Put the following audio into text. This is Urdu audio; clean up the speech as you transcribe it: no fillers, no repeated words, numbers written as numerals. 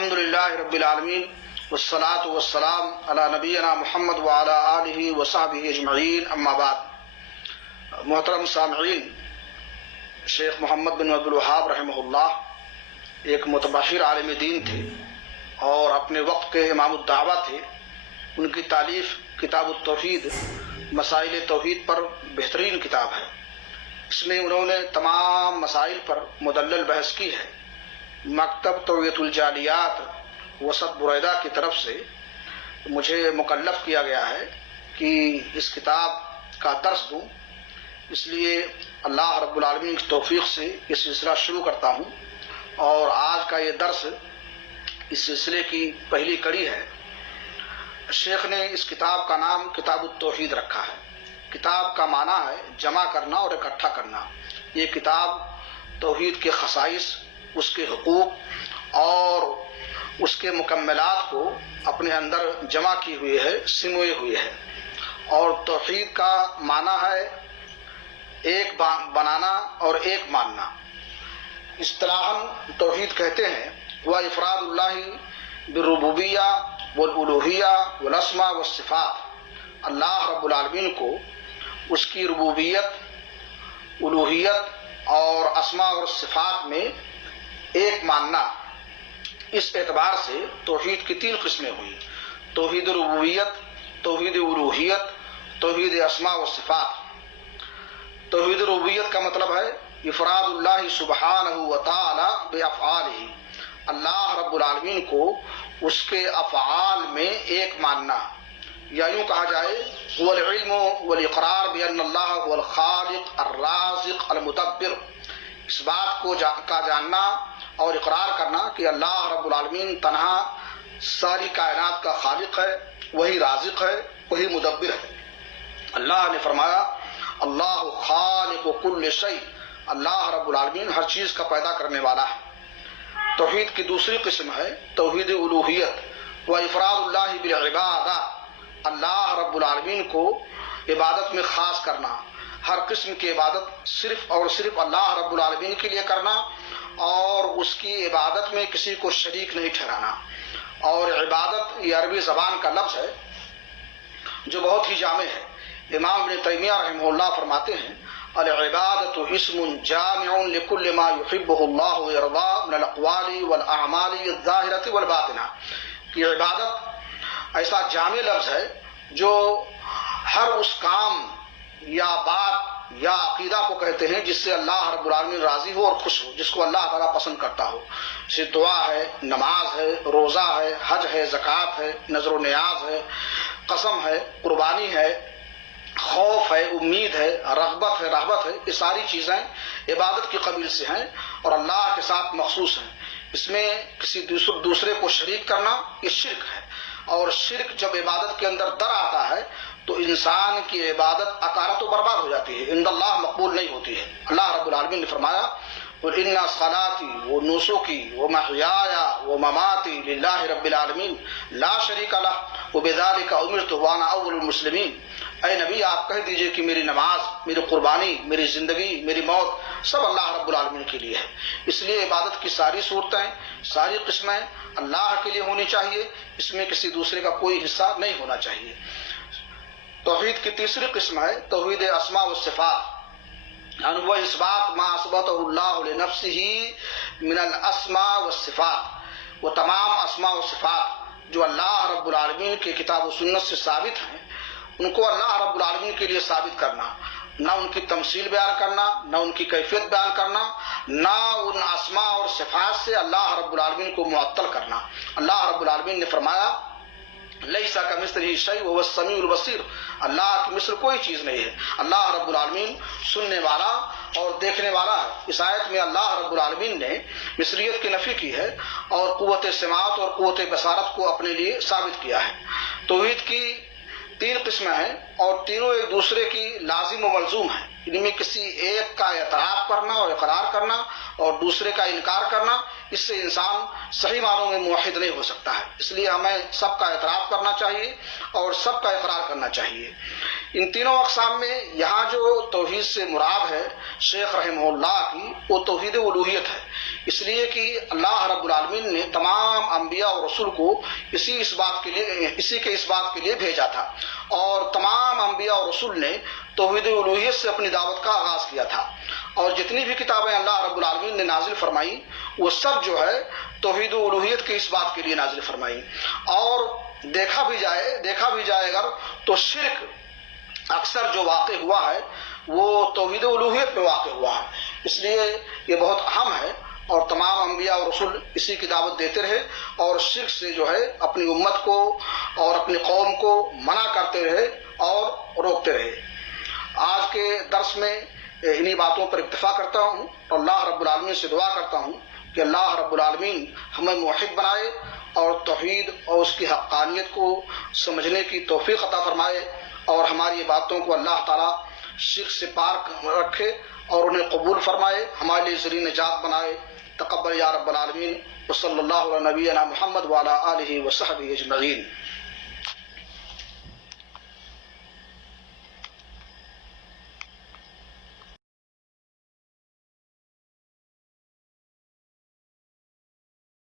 الحمد للہ رب العالمین والصلاة والسلام علی نبینا محمد وعلی آلہ وصحبہ اجمعین، اما بعد۔ محترم سامعین، شیخ محمد بن عبد الوہاب رحمہ اللہ ایک متبحر عالم دین تھے اور اپنے وقت کے امام الدعوہ تھے۔ ان کی تالیف کتاب التوحید، مسائل توحید پر بہترین کتاب ہے۔ اس میں انہوں نے تمام مسائل پر مدلل بحث کی ہے۔ مکتب توحید الجالیات وسط برaidah کی طرف سے مجھے مکلف کیا گیا ہے کہ اس کتاب کا درس دوں، اس لیے اللہ رب العالمین کی توفیق سے یہ سلسلہ شروع کرتا ہوں، اور آج کا یہ درس اس سلسلے کی پہلی کڑی ہے۔ شیخ نے اس کتاب کا نام کتاب التوحید رکھا ہے۔ کتاب کا معنی ہے جمع کرنا اور اکٹھا کرنا۔ یہ کتاب توحید کے خصائص، اس کے حقوق اور اس کے مکملات کو اپنے اندر جمع کی ہوئی ہے، سموئے ہوئی ہے۔ اور توحید کا معنی ہے ایک بنانا اور ایک ماننا۔ اصطلاحاً توحید کہتے ہیں وہ افراد اللہ بالربوبیہ والالوہیہ والاسماء والصفات، اللہ رب العالمین کو اس کی ربوبیت، الوہیت اور اسماء اور صفات میں ایک ماننا۔ اس اعتبار سے توحید کی تین قسمیں ہوئی: توحید ربوبیت، توحید الوہیت، توحید اسماء و صفات۔ توحید ربوبیت کا مطلب ہے افراد اللہ سبحانہ و تعالی بافعالہ، اللہ رب العالمین کو اس کے افعال میں ایک ماننا، یا یوں کہا جائے هو العلم والاقرار بان اللہ هو الخالق الرازق المدبر۔ اس بات کا جاننا اور اقرار کرنا کہ اللہ رب العالمین تنہا ساری کائنات کا خالق ہے، وہی رازق ہے، وہی مدبر ہے۔ اللہ نے فرمایا اللہ خالق کل شیء، اللہ رب العالمین ہر چیز کا پیدا کرنے والا ہے۔ توحید کی دوسری قسم ہے توحید الوہیت و افراد اللہ بالعبادہ، اللہ رب العالمین کو عبادت میں خاص کرنا، ہر قسم کی عبادت صرف اور صرف اللہ رب العالمین کے لیے کرنا، اور اس کی عبادت میں کسی کو شریک نہیں ٹھہرانا۔ اور عبادت یہ عربی زبان کا لفظ ہے جو بہت ہی جامع ہے۔ امام ابن تیمیہ رحمہ اللہ فرماتے ہیں العبادت اسم جامع لکل ما یحبہ اللہ ویرضاہ من الاقوال والاعمال الظاہرۃ والباطنہ، کہ عبادت ایسا جامع لفظ ہے جو ہر اس کام یا بات یا عقیدہ کو کہتے ہیں جس سے اللہ رب العالمین راضی ہو اور خوش ہو، جس کو اللہ تعالیٰ پسند کرتا ہو۔ جیسے دعا ہے، نماز ہے، روزہ ہے، حج ہے، زکوٰۃ ہے، نذر و نیاز ہے، قسم ہے، قربانی ہے، خوف ہے، امید ہے، رغبت ہے، رہبت ہے، یہ ساری چیزیں عبادت کی قبیل سے ہیں اور اللہ کے ساتھ مخصوص ہیں۔ اس میں کسی دوسرے کو شریک کرنا یہ شرک ہے، اور شرک جب عبادت کے اندر در آتا ہے تو انسان کی عبادت اکارت و برباد ہو جاتی ہے، عند اللہ مقبول نہیں ہوتی ہے۔ اللہ رب العالمین نے فرمایا قل ان صلاتي ونسكي ومحياي ومماتي لله رب العالمین لا شریک لہ وبذلك امرت وانا اول المسلمین۔ اے نبی آپ کہہ دیجئے کہ میری نماز، میری قربانی، میری زندگی، میری موت سب اللہ رب العالمین کے لیے ہے۔ اس لیے عبادت کی ساری صورتیں، ساری قسمیں اللہ کے لیے ہونی چاہیے، اس میں کسی دوسرے کا کوئی حصہ نہیں ہونا چاہیے۔ توحید کی تیسری قسم ہے توحید اسماء و صفات، یعنی وہ اثبات ما اثبتہ اللہ لنفسہ من الاسماء والصفات، وہ تمام اسماء و صفات جو اللہ رب العالمین کے کتاب و سنت سے ثابت ہیں، ان کو اللہ رب العالمین کے لیے ثابت کرنا، نہ ان کی تمثیل بیان کرنا، نہ ان کی کیفیت بیان کرنا، نہ ان اسماء اور صفات سے اللہ رب العالمین کو معطل کرنا۔ اللہ رب العالمین نے فرمایا لیس کمثلہ شیء وهو السمیع البصیر، اللہ کی مثل کوئی چیز نہیں ہے۔ اللہ رب العالمین سننے والا اور دیکھنے والا ہے۔ اس آیت میں اللہ رب العالمین نے مثلیت کی نفی کی ہے اور قوت سماعت اور قوت بصارت کو اپنے لیے ثابت کیا ہے۔ توحید کی تین قسمیں ہیں اور تینوں ایک دوسرے کی لازم و ملزوم ہیں۔ ان میں کسی ایک کا اعتراف کرنا اور اقرار کرنا اور دوسرے کا انکار کرنا، اس سے انسان صحیح معنوں میں موحد نہیں ہو سکتا ہے۔ اس لیے ہمیں سب کا اعتراف کرنا چاہیے اور سب کا اقرار کرنا چاہیے۔ ان تینوں اقسام میں یہاں جو توحید سے مراد ہے شیخ رحمہ اللہ کی، وہ توحید الوہیت ہے، اس لیے کہ اللہ رب العالمین نے تمام انبیاء اور رسول کو اسی کے اس بات کے لیے بھیجا تھا، اور تمام انبیاء اور رسول نے توحید الوہیت سے اپنی دعوت کا آغاز کیا تھا، اور جتنی بھی کتابیں اللہ رب العالمین نے نازل فرمائی وہ سب جو ہے توحید الوہیت کے اس بات کے لیے نازل فرمائی۔ اور دیکھا بھی جائے اگر تو شرک اکثر جو واقع ہوا ہے وہ توحید الوہیت پہ واقع ہوا ہے، اس لیے یہ بہت اہم ہے، اور تمام انبیاء اور رسول اسی کی دعوت دیتے رہے اور شرک سے جو ہے اپنی امت کو اور اپنی قوم کو منع کرتے رہے اور روکتے رہے۔ آج کے درس میں انہی باتوں پر اکتفا کرتا ہوں اور اللہ رب العالمین سے دعا کرتا ہوں کہ اللہ رب العالمین ہمیں موحد بنائے اور توحید اور اس کی حقانیت کو سمجھنے کی توفیق عطا فرمائے، اور ہماری باتوں کو اللہ تعالیٰ شرک سے پاک رکھے اور انہیں قبول فرمائے، ہمارے لیے ذریعہ نجات بنائے۔ تقبل یا رب العالمین، وصلی اللہ علی نبینا محمد وعلی آلہ وصحبہ اجمعین۔